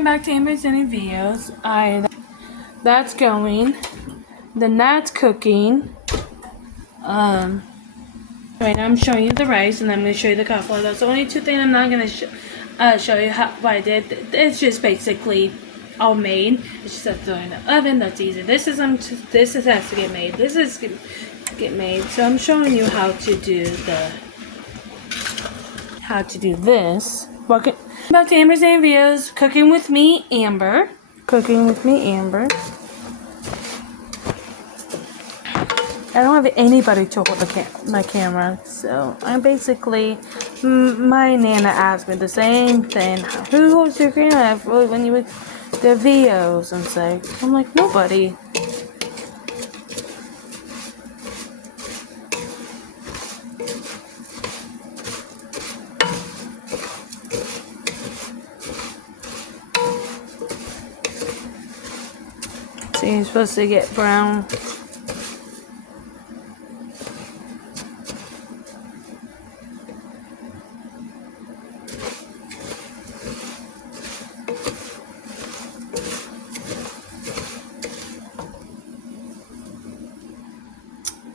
welcome back to Amber's Any Videos. That's going. Then that's cooking. Right now I'm showing you the rice, and I'm going to show you the cauliflower. That's the only two things I'm not going to show you what I did. It's just basically all made. It's just have to throw in the oven. That's easy. This has to get made. This is get made. So I'm showing you how to do this. Welcome back to Amber's Any Videos. Cooking with me, Amber. I don't have anybody to hold my camera, so I'm basically, my Nana asked me the same thing. Who holds your camera when you the videos and say? I'm like, nobody. So you're supposed to get brown.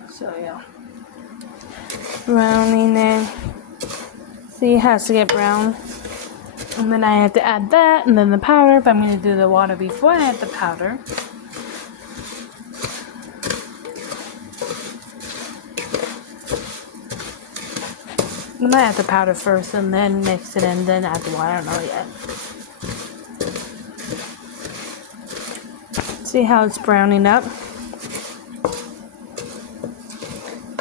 So yeah, browning there. See, it has to get brown, and then I have to add that, and then the powder. But I'm going to do the water before I add the powder. I might add the powder first, and then mix it in, then add the water. I don't know yet. See how it's browning up?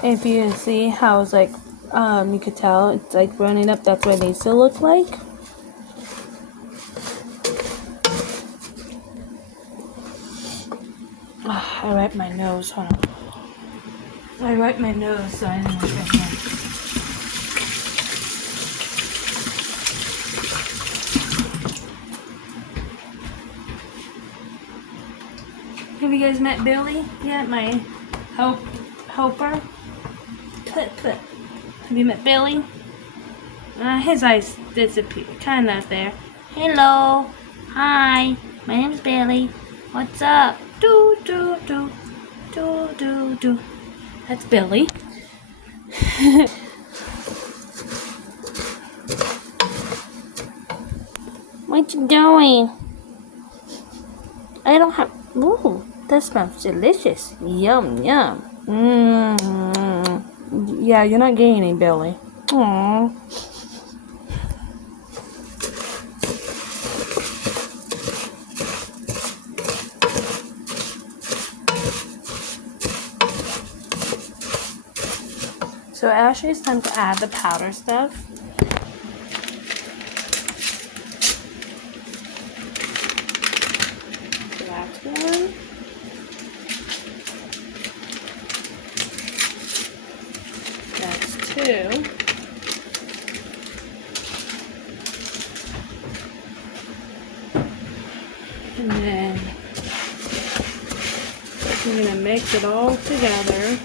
If you see how it's like, you could tell it's like browning up. That's what it needs to look like. I wiped my nose. Hold on. I wiped my nose, so I didn't wipe my nose. Have you guys met Billy yet? My helper. Have you met Billy? His eyes disappeared. Kind of there. Hello. Hi. My name's Billy. What's up? Do do do do do do. That's Billy. What you doing? I don't have. Ooh, that smells delicious. Yum yum. Yeah, you're not getting any, Billy. Aww. So actually it's time to add the powder stuff. So that's one. That's two. And then I'm going to mix it all together.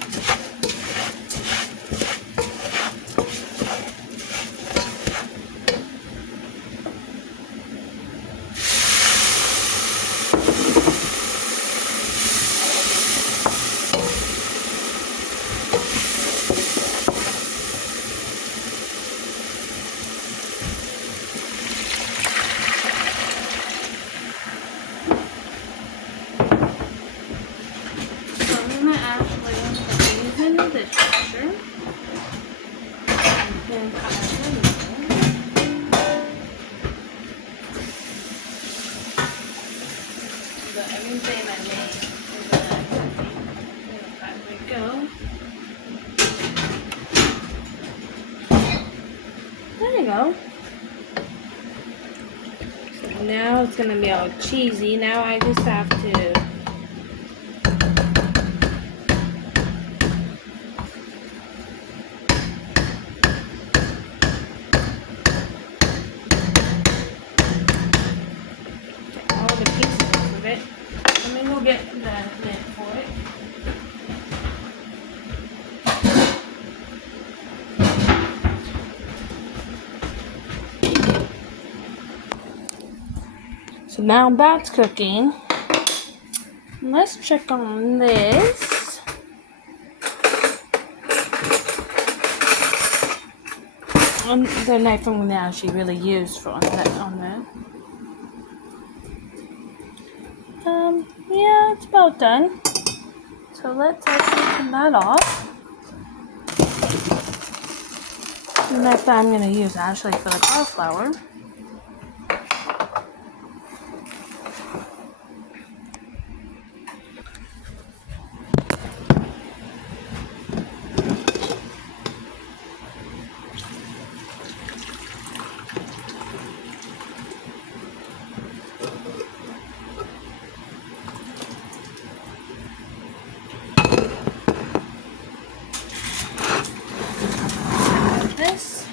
The dishwasher, and then everything I made, there we go. There you go. So now it's gonna be all cheesy. Now I just have to get the lid for it. So now that's cooking. Let's check on this. The knife I'm going to actually really use for on that. Yeah, it's about done. So let's actually turn that off. The knife that I'm going to use actually for the cauliflower. This.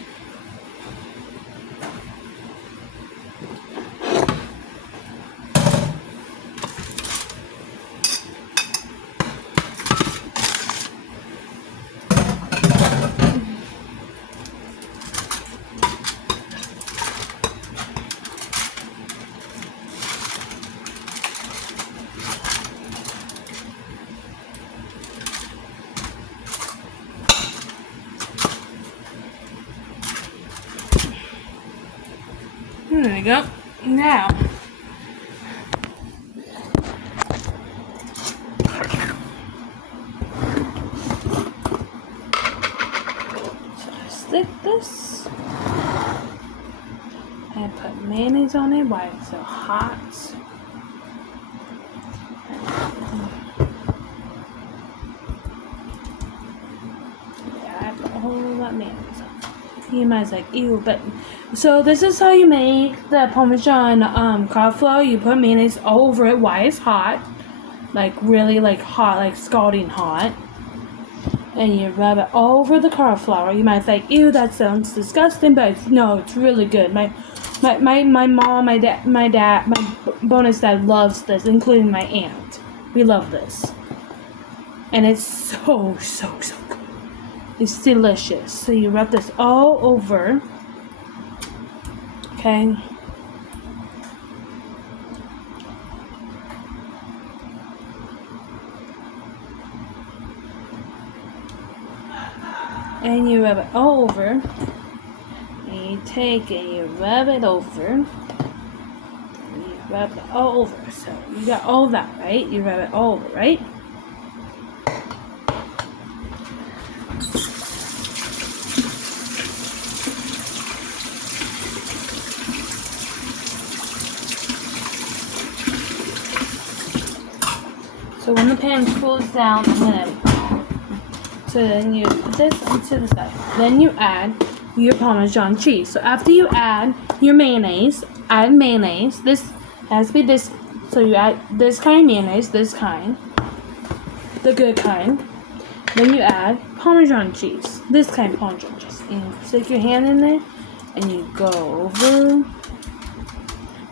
There we go. Now, so I stick this and put mayonnaise on it while it's so hot. Yeah, I put a whole lot of mayonnaise on. You might like, ew, but so this is how you make the Parmesan cauliflower. You put mayonnaise over it while it's hot, like really like hot, like scalding hot, and you rub it all over the cauliflower. You might think, ew, that sounds disgusting, but no, it's really good. My mom, my dad, my bonus dad loves this, including my aunt. We love this, and it's so good. It's delicious. So you rub this all over. Okay. And you rub it all over. And you take and you rub it over. And you rub it all over. So you got all that, right? You rub it all over, right? So when the pan cools down, so then you put this into the side. Then you add your Parmesan cheese. So after you add your mayonnaise, add mayonnaise. This has to be this. So you add this kind of mayonnaise, this kind, the good kind. Then you add Parmesan cheese, this kind of Parmesan cheese. And you stick your hand in there, and you go over.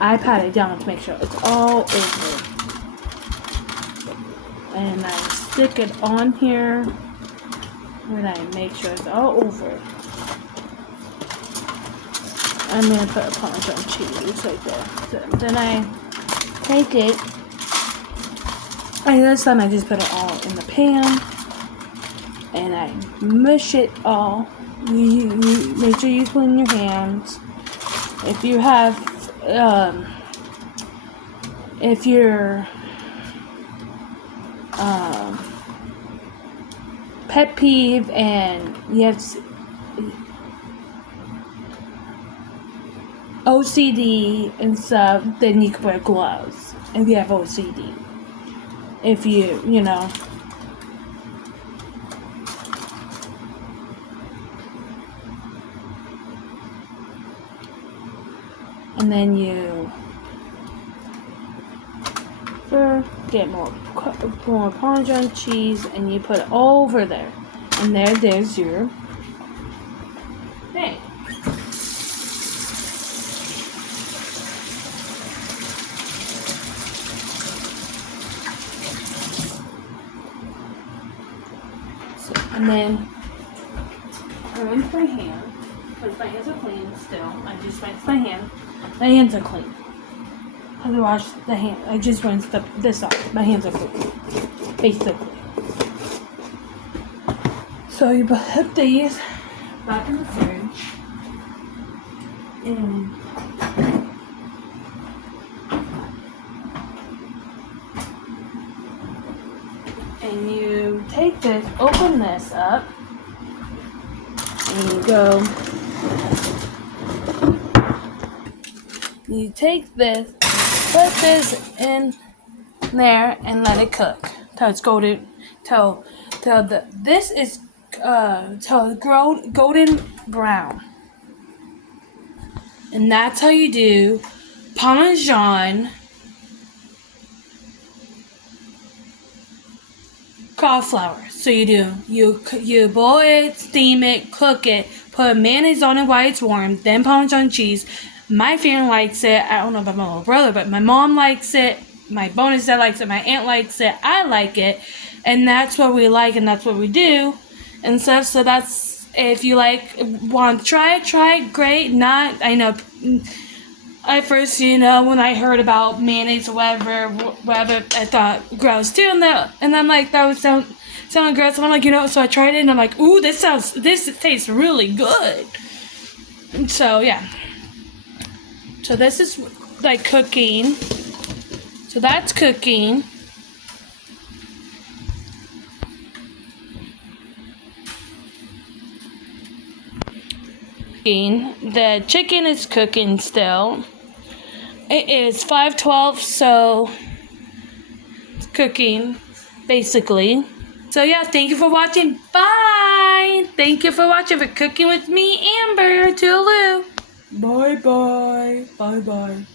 I pat it down to make sure it's all over. And I stick it on here, and I make sure it's all over. I'm gonna put a Parmesan cheese right there. So then I take it, and this time I just put it all in the pan, and I mush it all. You make sure you clean your hands. If you have, if you're pet peeve and you have OCD and stuff, then you can wear gloves if you have OCD. If you know. And then you get more Parmesan cheese, and you put it all over there. And there's your thing. So, and then I rinse my hand, because my hands are clean still. I just rinse my hand. My hands are clean. how to wash the hand. I just rinsed this off. My hands are clean, basically. So you put these back in the fridge, and you take this, open this up, and you go. You take this, put this in there, and let it cook till it's golden. This is till golden brown, and that's how you do Parmesan cauliflower. So you boil it, steam it, cook it, put mayonnaise on it while it's warm, then Parmesan cheese. My family likes it. I don't know about my little brother, but my mom likes it. My bonus dad likes it. My aunt likes it. I like it, and that's what we like, and that's what we do, and stuff. So that's, if you want to try it. Great. Not, I know. At first, when I heard about mayonnaise or whatever, I thought gross too, and I'm like, that would sound gross. And I'm like, so I tried it, and I'm like, ooh, this tastes really good. And so yeah. So this is like cooking. So that's cooking. The chicken is cooking still. It is 5:12, so it's cooking, basically. So yeah, thank you for watching. Bye! Thank you for watching, for cooking with me, Amber. Toodaloo. Bye-bye. Bye-bye.